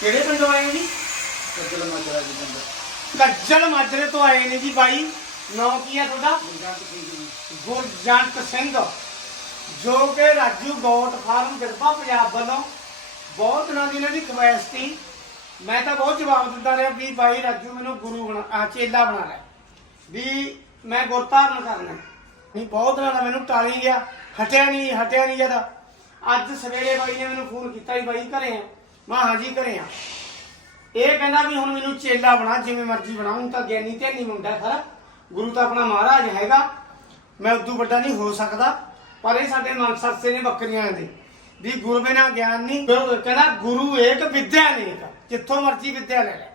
ਕਿਹੜੇ ਪਿੰਡੋਂ ਆਏ ਹੋ ਜੀ? ਕੱਜਲ ਮਾਜਰਾ ਜੀ ਬੰਦਾ ਕੱਜਲ ਮਾਜਰੇ ਤੋਂ ਆਏ ਨੇ ਜੀ ਬਾਈ। ਨਾਮ ਕੀ ਹੈ ਤੁਹਾਡਾ? ਗੁਰਜੰਟ ਸਿੰਘ ਜੀ। ਕਿ ਰਾਜੂ ਗੋਟ ਫਾਰਮ ਗਿਰਪਾ ਪੰਜਾਬ ਵੱਲੋਂ ਬਹੁਤ ਦਿਨਾਂ ਦੀ ਇਹਨਾਂ ਦੀ ਖਵਾਇਸ਼ ਸੀ। ਮੈਂ ਤਾਂ ਬਹੁਤ ਜਵਾਬ ਦਿੰਦਾ ਰਿਹਾ ਵੀ ਬਾਈ ਰਾਜੂ ਮੈਨੂੰ ਗੁਰੂ ਬਣਾ ਚੇਲਾ ਬਣਾ ਲੈ। ਵੀ ਮੈਂ ਗੁਰਧਾਰਨ ਕਰਨਾ। ਨਹੀਂ ਬਹੁਤ ਦਿਨਾਂ ਦਾ ਮੈਨੂੰ ਟਾਲੀ ਗਿਆ ਹਟਿਆ ਨਹੀਂ ਹਟਿਆ ਨਹੀਂ ਜਦ। ਅੱਜ ਸਵੇਰੇ ਬਾਈ ਨੇ ਮੈਨੂੰ ਫੋਨ ਕੀਤਾ ਵੀ ਬਾਈ ਘਰੇ ਆ। ਮੈਂ ਹਾਂ ਜੀ ਘਰੇ ਆ। ਇਹ ਕਹਿੰਦਾ ਵੀ ਹੁਣ ਮੈਨੂੰ ਚੇਲਾ ਬਣਾ, ਜਿਵੇਂ ਮਰਜ਼ੀ ਬਣਾਉਂ, ਤਾਂ ਗਿਆਨੀ ਤੇ ਨਹੀਂ ਮੁੰਡਾ ਖਰਾ ਗੁਰੂ ਤਾਂ ਆਪਣਾ ਮਹਾਰਾਜ ਹੈਗਾ। ਮੈਂ ਉਦੋਂ ਵੱਡਾ ਨਹੀਂ ਹੋ ਸਕਦਾ, ਪਰ ਇਹ ਸਾਡੇ ਮਨ ਸਰਸੇ ਨੇ ਬੱਕਰੀਆਂ ਦੇ। ਵੀ ਗੁਰੂ ਬਿਨਾ ਗਿਆਨ ਨਹੀਂ। ਕਹਿੰਦਾ, ਗੁਰੂ ਏਕ ਵਿਦਿਆ ਨੇਕ ਜਿੱਥੋਂ ਮਰਜ਼ੀ ਵਿਦਿਆ ਲੈ ਲੈ।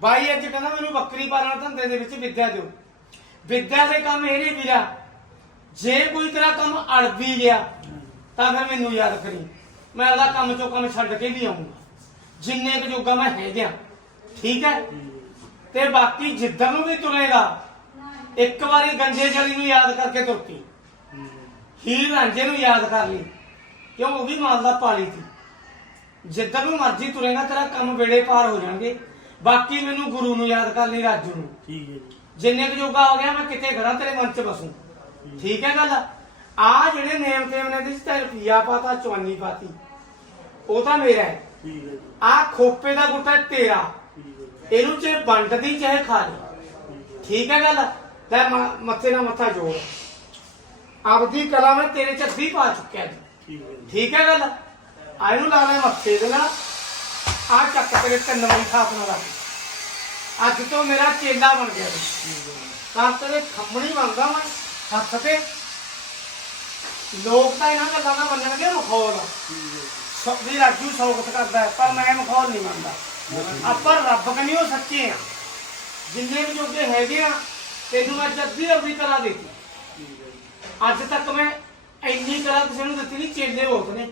ਬਾਈ ਅੱਜ ਕਹਿੰਦਾ, ਮੈਨੂੰ ਬੱਕਰੀ ਪਾਲਣ ਧੰਦੇ ਦੇ ਵਿੱਚ ਵਿਦਿਆ ਦਿਓ। ਵਿਦਿਆ ਦੇ ਕੰਮ ਇਹ ਨਹੀਂ ਵੀਰਾ, ਜੇ ਕੋਈ ਤੇਰਾ ਕੰਮ ਅੜ ਵੀ ਗਿਆ, ਤਾਂ ਫਿਰ ਮੈਨੂੰ ਯਾਦ ਕਰੀ। ਮੈਂ ਉਹਦਾ ਕੰਮ ਚੋਂ ਕੰਮ ਛੱਡ ਕੇ ਵੀ ਆਉਂਗਾ ਜਿੰਨੇ ਕੁ ਜੋਗਾ ਮੈਂ ਹੈਗਾ ਠੀਕ ਹੈ? ਤੇ ਬਾਕੀ ਜਿੱਧਰ ਨੂੰ ਵੀ ਤੁਰੇਗਾ ਇੱਕ ਵਾਰੀ ਗੰਜੇ ਜਲੀ ਨੂੰ ਯਾਦ ਕਰਕੇ ਤੁਰਤੀ ਹੀਰ ਰਾਂਝੇ ਨੂੰ ਯਾਦ ਕਰ ਲਈ ਕਿਉਂ? ਉਹ ਵੀ ਮਾਲ ਦਾ ਪਾਲੀ ਸੀ। ਜਿੱਧਰ ਨੂੰ ਮਰਜ਼ੀ ਤੁਰੇਗਾ ਤੇਰਾ ਕੰਮ ਵੇੜੇ ਪਾਰ ਹੋ ਜਾਣਗੇ। ਬਾਕੀ ਮੈਨੂੰ ਗੁਰੂ ਨੂੰ ਯਾਦ ਕਰ ਲਈ ਰਾਜੂ ਨੂੰ। ਠੀਕ ਹੈ ਜੀ। ਜਿੰਨੇ ਕੁ ਜੋਗਾ ਹੋ ਗਿਆ ਮੈਂ ਕਿਤੇ ਖੜਾ ਤੇਰੇ ਮਨ 'ਚ ਬਸੂ। ਠੀਕ ਹੈ ਗੱਲ? ਆ ਜਿਹੜੇ ਨੇਮ ਤੇ ਨੇ ਦਿੱਤੇ ਰੁਪਿਆ ਪਾਤਾ ਚਵਾਨੀ ਪਾਤੀ। ਉਹ ਤਾਂ ਮੇਰਾ ਹੈ। ਠੀਕ ਹੈ ਜੀ। ਆ ਖੋਪੇ ਦਾ ਗੁੱਟਾ ਤੇਰਾ। ਠੀਕ ਹੈ ਜੀ। ਇਹਨੂੰ ਚਾਹੇ ਵੰਡਦੀ ਚਾਹੇ ਖਾ ਲਈ ਠੀਕ ਹੈ। ਗੱਲ? ਲੈ ਮ- ਮੱਥੇ ਨਾਲ ਮੱਥਾ ਜੋੜ। ਆਪਦੀ ਕਲਾ ਮੈਂ ਤੇਰੇ ਚ ਅੱਧੀ ਪਾ ਚੁੱਕਿਆ ਜੀ। ਠੀਕ ਹੈ ਜੀ। ਠੀਕ ਹੈ ਗੱਲ? ਆ ਇਹਨੂੰ ਲਾ ਲੈ ਮੱਥੇ ਦੇ ਨਾਲ। ਆ ਚੱਕ ਤੇਰੇ ਕੰਨ ਵਾਲੀ ਥਾਪ ਨਾਲ ਰੱਖ। ਅੱਜ ਤੋਂ ਮੇਰਾ ਚੇਲਾ ਬਣ ਗਿਆ ਜੀ। ਤਾਂ ਤੇਰੇ ਖੰਮਣੀ ਮੰਗਦਾ ਮੈਂ ਹੱਥ ਤੇ। ਲੋਕ ਤਾਂ ਇਹਨਾਂ ਗੱਲਾਂ ਦਾ ਮੰਨਣਗੇ ਮਖੌਲ ਸਭ ਵੀ ਰਾਜੂ ਸੌਗਤ ਕਰਦਾ ਹੈ, ਪਰ ਮੈਂ ਮਖੌਲ ਨਹੀਂ ਮੰਨਦਾ। ਆਪਾਂ ਰੱਬ ਕਨੀ ਉਹ ਸੱਚੇ ਆ। ਜਿੰਨੇ ਵੀ ਜੋਗੇ ਹੈਗੇ ਆ ਤੈਨੂੰ ਮੈਂ ਜੱਦੀ ਅਵਰੀ ਕਰਾ ਦਿੱਤੀ। ਅੱਜ ਤੱਕ ਮੈਂ ਇੰਨੀ ਕਲਾ ਕਿਸੇ ਨੂੰ ਦਿੱਤੀ ਨਹੀਂ ਚੇਲੇ ਹੋਤ ਨੇ।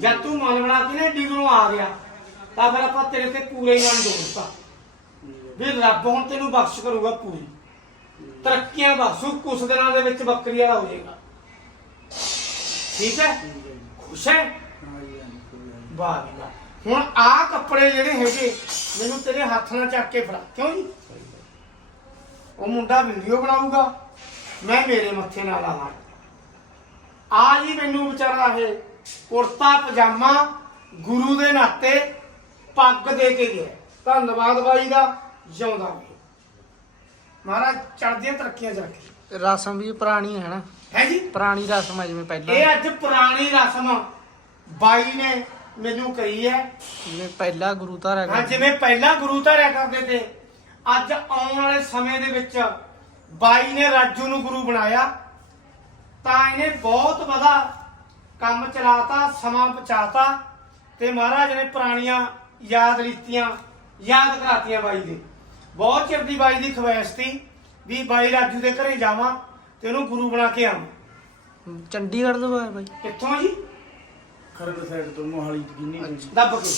ਜਦ ਤੂੰ ਮਨ ਬਣਾ ਕੇ ਨਾ ਡਿਗਰੋਂ ਆ ਗਿਆ ਤਾਂ ਫਿਰ ਆਪਾਂ ਤੇਰੇ ਤੇ ਪੂਰੇ ਹੀ ਦੋਸਤਾ ਵੀ ਰੱਬ ਹੁਣ ਤੈਨੂੰ ਬਖਸ਼ ਕਰੂਗਾ ਪੂਰੀ। ਤਰੱਕੀਆਂ ਬਖਸ਼ੂ ਕੁਛ ਦਿਨਾਂ ਦੇ ਵਿੱਚ ਬੱਕਰੀ ਵਾਲਾ ਹੋ ਜਾਏਗਾ। ਠੀਕ ਹੈ? ਖੁਸ਼ ਹੈ? ਹਾਂ ਜੀ ਵਾਹ ਜੀ ਵਾਹ। ਹੁਣ ਆਹ ਕੱਪੜੇ ਜਿਹੜੇ ਹੈਗੇ ਮੈਨੂੰ ਤੇਰੇ ਹੱਥ ਨਾਲ ਚੱਕ ਕੇ ਫੜਾ। ਕਿਉਂ ਜੀ? ਉਹ ਮੁੰਡਾ ਵੀਡੀਓ ਬਣਾਊਗਾ ਮੈਂ ਮੇਰੇ ਮੱਥੇ ਨਾਲ ਆਵਾਂ। ਆ ਜੀ ਮੈਨੂੰ ਵਿਚਾਰਾ ਇਹ ਕੁਰਤਾ ਪਜਾਮਾ ਗੁਰੂ ਦੇ ਨਾਤੇ ਪੱਗ ਦੇ ਕੇ ਗਿਆ। ਧੰਨਵਾਦ ਬਾਈ ਦਾ ਜਿਉਂਦਾ ਵੀ। ਮਹਾਰਾਜ ਚੜ੍ਹਦੀਆਂ ਤਰੱਕੀਆਂ ਚ ਰੱਖੇ ਰਸਮ ਵੀ ਪੁਰਾਣੀ ਹੈ ਨਾ? ਹੈ ਜੀ? ਪੁਰਾਣੀ ਰਸਮ ਹੈ ਜਿਵੇਂ ਪਹਿਲਾਂ। ਇਹ ਅੱਜ ਪੁਰਾਣੀ ਰਸਮ ਬਾਈ ਨੇ ਮੈਨੂੰ ਕਹੀ ਹੈ ਜਿਵੇਂ ਪਹਿਲਾ ਗੁਰੂ ਧਾਰਿਆ ਹਾਂ ਕਰਦੇ ਜਿਵੇਂ ਪਹਿਲਾਂ ਗੁਰੂ ਧਾਰਿਆ ਕਰਦੇ ਤੇ ਅੱਜ ਆਉਣ ਵਾਲੇ ਸਮੇਂ ਦੇ ਵਿੱਚ ਬਾਈ ਨੇ ਰਾਜੂ ਨੂੰ ਗੁਰੂ ਬਣਾਇਆ ਤਾਂ ਇਹਨੇ ਬਹੁਤ ਵਧਾ ਕੰਮ ਚਲਾਤਾ ਸਮਾਂ ਪਹੁੰਚਾਤਾ ਤੇ ਮਹਾਰਾਜ ਨੇ ਪੁਰਾਣੀਆਂ ਯਾਦ ਰੀਤੀਆਂ ਯਾਦ ਕਰਾਤੀਆਂ ਬਾਈ ਦੇ। ਬਹੁਤ ਚਿਰ ਦੀ ਬਾਈ ਦੀ ਖਵਾਇਸ਼ ਸੀ ਵੀ ਬਾਈ ਰਾਜੂ ਦੇ ਘਰੇ ਜਾਵਾਂ ਤੇ ਉਹਨੂੰ ਗੁਰੂ ਬਣਾ ਕੇ ਆਵਾਂ। ਚੰਡੀਗੜ੍ਹ ਤੋਂ ਆਇਆ ਬਾਈ। ਕਿੱਥੋਂ ਜੀ? ਖਰੜ ਸਾਈਡ ਤੋਂ ਮੋਹਾਲੀ? ਦੱਬ ਕੇ।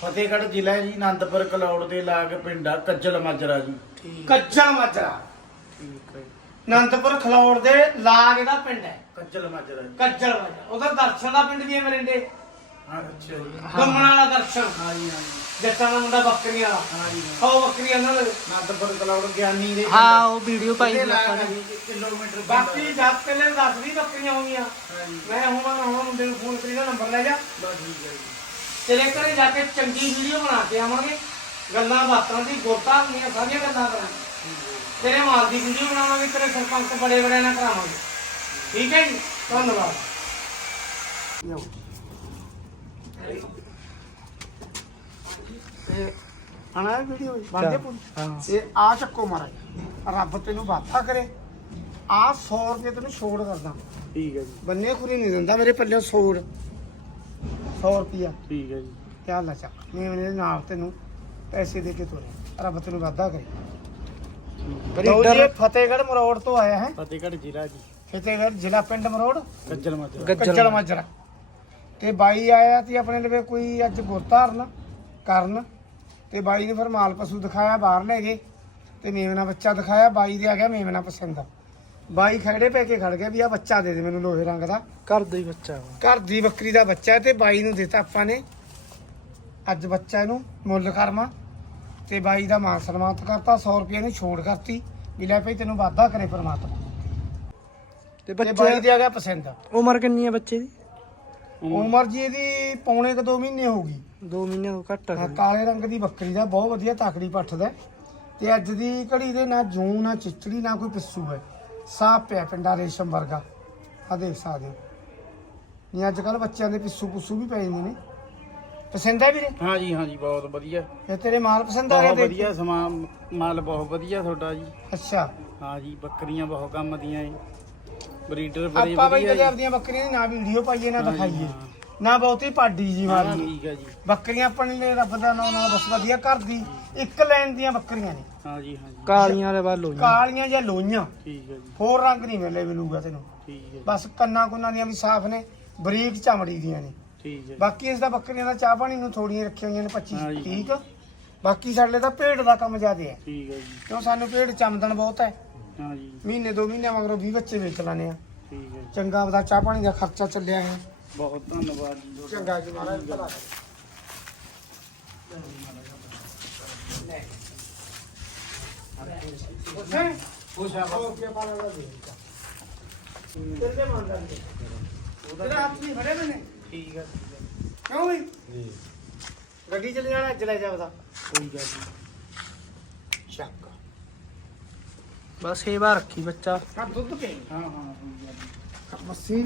ਫਤਿਹਗੜ੍ਹ ਜ਼ਿਲ੍ਹਾ ਜੀ ਆਨੰਦਪੁਰ ਕਲੌੜ ਦੇ ਲਾਗ ਪਿੰਡ ਆ ਕੱਜਲ ਮਾਜਰਾ ਜੀ। ਠੀਕ। ਕੱਜਾ ਮਾਜਰਾ। ਠੀਕ ਹੈ ਅਨੰਦਪੁਰ ਖਲੌੜ ਦੇ ਲਾਗ ਇਹਦਾ ਪਿੰਡ ਹੈ। ਕੱਜਲ ਮਾਜਰਾ ਜੀ। ਕੱਜਲ ਮਾਜਰਾ। ਉਹਦਾ ਦਰਸ਼ਨ ਦਾ ਪਿੰਡ ਵੀ ਹੈ ਮਰਿੰਡੇ। ਅੱਛਾ ਜੀ। ਗੁੰਮਣ ਵਾਲਾ ਦਰਸ਼ਨ। ਹਾਂ ਜੀ ਹਾਂ ਜੀ ਜੱਟਾਂ ਦਾ ਮੁੰਡਾ ਬੱਕਰੀਆਂ। ਵਾਲਾ ਹਾਂ ਜੀ ਹਾਂ। ਉਹ ਬੱਕਰੀਆਂ ਨਾਲ। ਆਨੰਦਪੁਰ ਕਲੌੜ ਗਿਆਨੀ ਦੇ ਹਾਂ ਉਹ ਵੀਡੀਓ ਪਾਈ ਸੀ ਆਪਾਂ ਨੇ। ਕਿਲੋਮੀਟਰ ਬਾਕੀ ਜੱਟ ਪਹਿਲੇ 10 20 ਬੱਕਰੀਆਂ ਹੋਈਆਂ। ਹਾਂ ਜੀ ਮੈਂ ਹੁਣ ਹੁਣ ਮੁੰਡੇ ਨੂੰ ਫੋਨ ਕਰੀ ਦਾ ਨੰਬਰ ਲੈ ਜਾ। ਬਸ ਠੀਕ ਹੈ ਜੀ। ਤੇਰੇ ਘਰੇ ਜਾ ਕੇ ਚੰਗੀ ਵੀਡੀਓ ਬਣਾ ਕੇ ਆਵਾਂਗੇ ਗੱਲਾਂ ਬਾਤਾਂ ਦੀ ਗੋਤਾ ਦੀਆਂ ਸਾਰੀਆਂ ਗੱਲਾਂ ਕਰਾਂਗੇ। ਤੇਰੇ ਮਾਲ ਦੀ ਵੀਡੀਓ ਬਣਾਵਾਂਗੇ ਤੇਰੇ ਸਰਪੰਚ ਬੜੇ ਬੜੇ ਨਾਲ ਕਰਾਵਾਂਗੇ। ਠੀਕ ਹੈ ਜੀ? ਧੰਨਵਾਦ। ਤੇ ਆਣਾ ਵੀਡੀਓ ਬੰਦੇ ਪੁੱਤ ਹਾਂ। ਇਹ ਆ ਚੱਕੋ ਮਹਾਰਾਜ ਰੱਬ ਤੈਨੂੰ ਬਾਥਾ ਕਰੇ। ਆ 100 ਰੁਪਏ ਤੈਨੂੰ ਛੋੜ ਕਰਦਾ। ਠੀਕ ਹੈ ਜੀ। ਬੰਨੇ ਖੁਰੀ ਨਹੀਂ ਦਿੰਦਾ ਮੇਰੇ ਪੱਲੇ ਛੋੜ 100 ਰੁਪਿਆ ਠੀਕ ਹੈ ਜੀ। ਕਿਆ ਲਾ ਚੱਕ ਮੈਂ ਮੇਰੇ ਨਾਲ ਤੈਨੂੰ ਪੈਸੇ ਦੇ ਕੇ ਤੋਰੇ ਰੱਬ ਤੈਨੂੰ ਵਾਦਾ ਕਰੇ। ਲਓ ਜੀ, ਇਹ ਫਤਿਹਗੜ੍ਹ ਮਰੋੜ ਤੋਂ ਆਇਆ ਹੈ। ਫਤਿਹਗੜ੍ਹ ਜ਼ਿਲ੍ਹਾ ਜੀ। ਫਤਿਹਗੜ੍ਹ ਜ਼ਿਲ੍ਹਾ ਪਿੰਡ ਮਰੋੜ। ਮਾਜਰਾ। ਗੱਜਲ ਮਾਜਰਾ। ਤੇ ਬਾਈ ਆਇਆ ਤੇ ਆਪਣੇ ਲਵੇ ਕੋਈ ਅੱਜ ਗੁਰਧਾਰਨ ਕਰਨ ਤੇ ਬਾਈ ਨੇ ਫਿਰ ਮਾਲ ਪਸ਼ੂ ਦਿਖਾਇਆ ਬਾਹਰ ਲੈ ਗਏ ਤੇ ਮੇਮਣਾ ਬੱਚਾ ਦਿਖਾਇਆ ਬਾਈ ਦੇ ਆ ਗਿਆ ਮੇਮਣਾ ਪਸੰਦ। ਬਾਈ ਖੜੇ ਪੈ ਕੇ ਖੜ ਗਿਆ ਵੀ ਆ ਬੱਚਾ ਦੇ ਦੇ ਮੈਨੂੰ ਲੋਹੇ ਰੰਗ ਦਾ। ਘਰ ਦਾ ਹੀ ਬੱਚਾ ਵਾ। ਘਰ ਦੀ ਬੱਕਰੀ ਦਾ ਬੱਚਾ ਤੇ ਬਾਈ ਨੂੰ ਦਿੱਤਾ ਆਪਾਂ ਨੇ। ਅੱਜ ਬੱਚਾ ਇਹਨੂੰ ਮੁੱਲ ਕਰਮਾ ਤੇ ਬਾਈ ਦਾ ਮਾਨ ਸਨਮਾਨਤ ਕਰਤਾ 100 ਰੁਪਏ ਨੂੰ ਛੋੜ ਕਰਤੀ ਵੀ ਲੈ ਭਈ ਤੈਨੂੰ ਵਾਅਦਾ ਕਰੇ ਪ੍ਰਮਾਤਮਾ। ਤੇ ਤੇ ਬਾਈ ਬੱਚੇ ਦੀ ਆ ਗਿਆ ਪਸੰਦ। ਉਮਰ ਕਿੰਨੀ ਹੈ ਬੱਚੇ ਦੀ? ਉਮਰ ਜੀ ਇਹਦੀ ਪੌਣੇ ਕੁ 2 ਮਹੀਨੇ ਹੋ ਗਈ। 2 ਮਹੀਨੇ ਤੋਂ ਘੱਟ ਹਾਂ, ਹੈ ਕਾਲੇ ਰੰਗ ਦੀ ਬੱਕਰੀ ਦਾ ਬਹੁਤ ਵਧੀਆ ਤਾਕੜੀ ਪੱਠ ਦਾ। ਤੇ ਅੱਜ ਦੀ ਘੜੀ ਦੇ ਨਾ ਜੂੰ ਨਾ ਚਿਚੜੀ ਨਾ ਕੋਈ ਪਿੱਸੂ ਹੈ। ਸਾਫ਼ ਪਿਆ ਪਿੰਡਾ ਰੇਸ਼ਮ ਵਰਗਾ। ਆ ਦੇਖ ਸਕਦੇ ਹੋ। ਨਹੀਂ ਅੱਜ ਕੱਲ ਬੱਚਿਆਂ ਦੇ ਪਿੱਸੂ ਪੁੱਸੂ ਵੀ ਪੈ ਜਾਂਦੇ ਨੇ। ਪਸੰਦ ਹੈ ਵੀਰੇ? ਹਾਂ ਜੀ ਹਾਂ ਜੀ ਬਹੁਤ ਵਧੀਆ। ਇਹ ਤੇਰੇ ਮਾਲ ਪਸੰਦ ਆ ਬਹੁਤ ਦੇਖ ਵਧੀਆ ਸਮਾਨ ਮਾਲ ਬਹੁਤ ਵਧੀਆ ਤੁਹਾਡਾ ਜੀ। ਅੱਛਾ। ਹਾਂ ਜੀ ਬੱਕਰੀਆਂ ਬਹੁਤ ਕੰਮ ਦੀਆਂ ਏ ਬਰੀਡਰ ਬੜੀ ਆਪਾਂ ਬਈ ਵਧੀਆ ਕਦੇ ਜੀ। ਆਪਦੀਆਂ ਬੱਕਰੀਆਂ ਦੀ ਨਾ ਵੀਡੀਓ ਪਾਈਏ ਨਾ ਦਿਖਾਈਏ। ਨਾ ਬਹੁਤੀ ਪਾਡੀ ਜੀ ਹਾਂ ਠੀਕ ਹੈ ਜੀ। ਬੱਕਰੀਆਂ ਆਪਣੇ ਲਈ ਰੱਬ ਦਾ ਨਾਮ ਨਾਲ ਬਸ ਵਧੀਆ ਘਰ ਦੀ ਇੱਕ ਲਾਈਨ ਦੀਆਂ ਬੱਕਰੀਆਂ ਨੇ। ਹਾਂ ਜੀ ਹਾਂ ਜੀ। ਕਾਲੀਆਂ ਦੇ ਵੱਲ ਹੋ ਕਾਲੀਆਂ ਜਾਂ ਲੋਈਆਂ। ਠੀਕ ਹੈ ਜੀ। ਹੋਰ ਰੰਗ ਨਹੀਂ ਮਿਲੇ ਮਿਲੂਗਾ ਤੈਨੂੰ। ਠੀਕ ਹੈ ਜੀ, ਬਸ ਕੰਨਾਂ ਕੁੰਨਾਂ ਦੀਆਂ ਵੀ ਸਾਫ਼ ਨੇ ਬਰੀਕ ਚਮੜੀ ਦੀਆਂ ਨੇ। ਠੀਕ ਹੈ ਜੀ, ਬਾਕੀ ਇਸ ਦਾ ਬੱਕਰੀਆਂ ਦਾ ਚਾਹ ਪਾਣੀ ਨੂੰ ਥੋੜੀਆਂ ਰੱਖੀਆਂ ਹੋਈਆਂ ਨੇ 25 ਹਾਂ ਜੀ। ਠੀਕ? ਬਾਕੀ ਸਾਡੇ ਦਾ ਭੇਡ ਦਾ ਕੰਮ ਜ਼ਿਆਦੇ ਹੈ। ਠੀਕ ਹੈ ਜੀ। ਕਿਉਂ? ਸਾਨੂੰ ਭੇਡ ਚਮਦਨ ਬਹੁਤ ਹੈ। ਹਾਂ ਜੀ ਮਹੀਨੇ ਦੋ ਮਹੀਨੇ ਮਗਰੋਂ 20 ਬੱਚੇ ਵੇਚ ਲੈਣੇ ਆ ਠੀਕ ਹੈ ਜੀ। ਚੰਗਾ ਉਹਦਾ ਚਾਹ ਪਾਣੀ ਦਾ ਖਰਚਾ ਚੱਲਿਆ ਹੈ ਬਹੁਤ ਧੰਨਵਾਦ ਜੀ ਤੁਹਾਡਾ। ਚੰਗਾ ਜੀ ਮਹਾਰਾਜ ਭਲਾ ਕਰੇ ਖੁਸ਼ ਆ ਹੋ ਗਿਆ ਪਾਲਾ ਦਾ ਦੇ ਤੇਰੇ ਮੰਨਦਾ ਨਹੀਂ ਤੇਰਾ ਹੱਥ ਨਹੀਂ ਫੜੇ ਮੈਨੇ ਠੀਕ ਹੈ ਠੀਕ ਹੈ ਕਿਉਂ ਵੀ ਗੱਡੀ ਚਲੇ ਜਾਣਾ ਅੱਜ ਲੈ ਜਾਵਦਾ ਕੋਈ ਗੱਲ ਨਹੀਂ ਸ਼ੱਕ ਬਸ ਸੇਵਾ ਰੱਖੀ ਬੱਚਾ। ਆ ਦੁੱਧ ਕੇ ਹਾਂ ਹਾਂ। ਮੱਸੀ